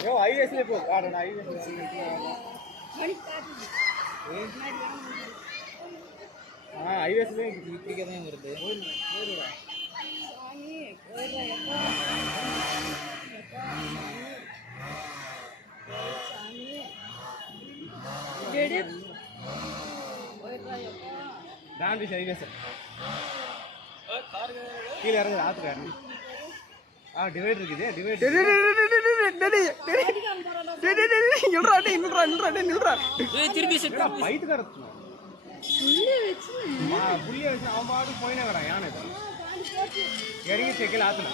ஓ ஐவேஸ்ல போ காடு ஐவேஸ் ஐவேஸ்ல இப்படிக்கே தான் வருது போயிடுடா சாமி போயிடுறா சாமி டேடி போயிடுறா எப்பா தாண்டி ஐவேஸ் கீழே இறங்குது ஆத்துக்காரன் டிவைடர் இருக்குது டிவைடர் பைத்துக்கார புளிய வச்சு அவன் பாட்டு போயினா கடா யானை இறங்கி செக்கில் ஆத்துனா